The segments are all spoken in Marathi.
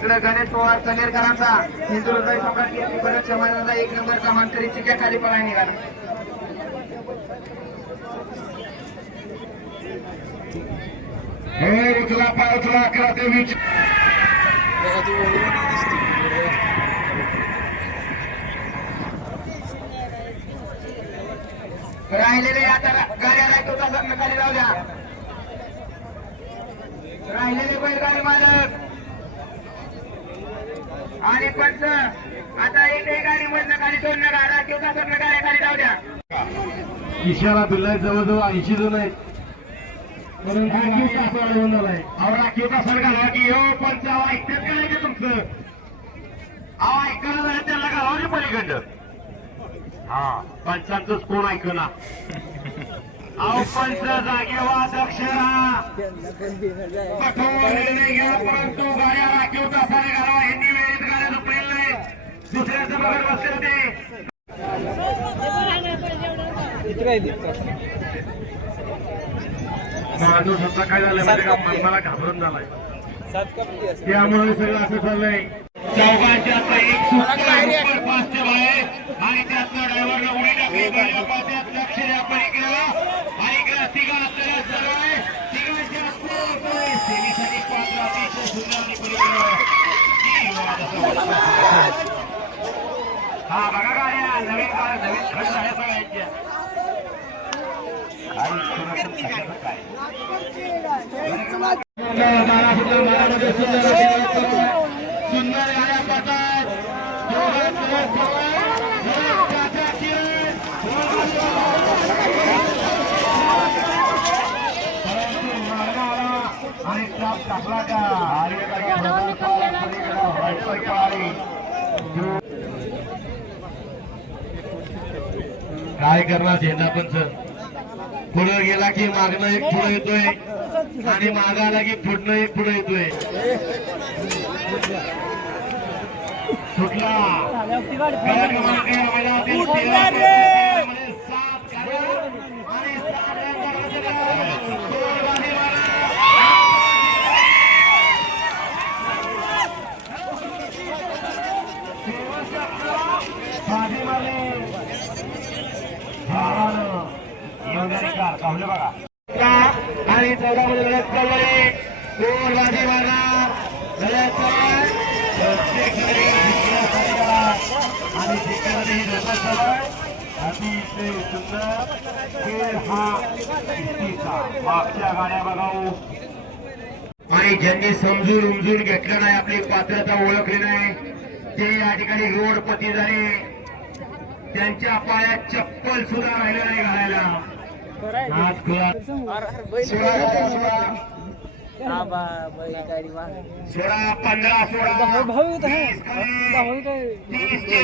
इकडे गणेश पवार कनेरकरांचा हिंदू हृदय सम्राट परत समाजाचा 1 नंबरचा मानकरी चिक्या खाली पळायला निघाला. उचला पाय उचला अकरा ते 20 राहिलेले आता गाड्या राहतो तसा खाली जाऊ द्या. राहिलेले बैलगाडी मालक आणि पंच आता एकही गाडी मधनं खाली सोडणं गाडा किंवा सोडणं गाड्या खाली जाऊ द्या. इशारा दिलाय जवळजवळ 80 जण आहेत. राखीव तासाला घालवा की हो पंच ऐकतात का नाही तुमचं ऐकायला झालं त्याला घालावं पलीकडं. हा पंचांचंच कोण ऐकना. अहो पंच जागेवा दक्ष नाही घ्या परंतु गाड्या राखीव तासाने घालावा. हिंदी वेळेत गाड्या झोपलेल्या नाही दुसऱ्याचं बघत बसले ते. माणूस आता काय झालं म्हणजे का मला घाबरून झालाय त्यामुळे सगळं असं चाललंय. चौघांच्या एक सुपर फास्टच्या बाहेर आणि त्यातनं ड्रायव्हरनं उडी टाकली. त्यात लक्ष द्या पलीकडे आणि इकडे तिघा आपल्याला चालू आहे. तिघांच्या सेमीसाठी पात्र अतिशय सुंदर आणि पलीकडे हा बघा गाड्या नवीन खंड आहे सगळ्यांच्या. सुंदर गाड्या पडतात. आणि टाकला का काय करणार झेंडा पंच पुढे गेला की मागणं एक पुढे येतोय आणि मागाला की पुढनं एक पुढे येतोय. सुटला बघा आणि 14 मध्ये लढत चालली. दोन बाजी मारणार लढत आणि ठिकाणी लढत चालू अतिशय सुंदर खेळ हा कुस्तीचा. मागच्या गाड्या बघाऊ आणि ज्यांनी समजून उमजून घेतलं नाही आपली पात्रता ओळखली नाही ते या ठिकाणी रोडपती झाले. त्यांच्या पायात चप्पल सुद्धा राहिलं नाही घालायला. 15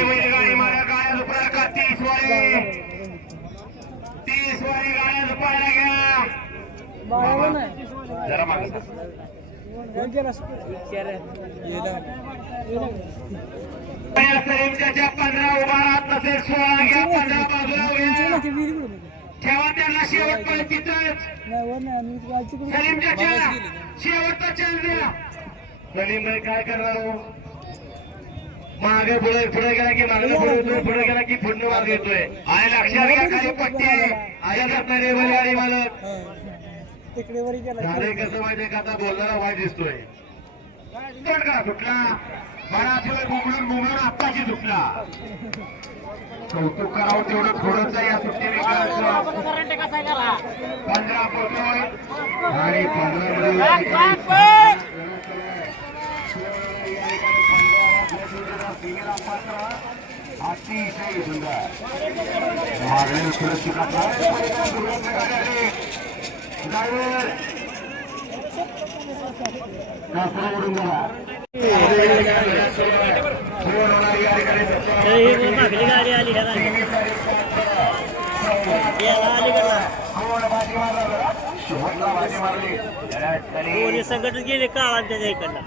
बैलगाडी मारा गाड्या झोपायला का 30 वारी गाड्या झोपायला घ्या जरा मागे सलीमच्या 15 उभा राहत नसेल 16 घ्या 15 बाजूला ठेवा त्यांना शेवटपर्यंत तिथंच. सलीमच्या शेवटचा चल द्या. सलीम भाई काय करणार हो मागे पुढे गेला की मागणं पुढे येतोय पुढे गेला की पुढनं मागे येतोय. आहे लक्षात घ्या खाली पट्टी आया करता रे बैलगाडी मालक. झाले कसं माहितीये का आता बोलणारा वाईट दिसतोय. का सुटला बराच वेळ बुमळून आत्ताची सुटला. कौतुक करावं तेवढं थोडंच या सुट्टी 15 पोहोचोय आणि 15 अतिशय सुंदर मागणी सुरक्षित ड्रायव्हर ही मागली गाडी आली ह्या दोन्ही संकट गेले काळांच्या इकडला.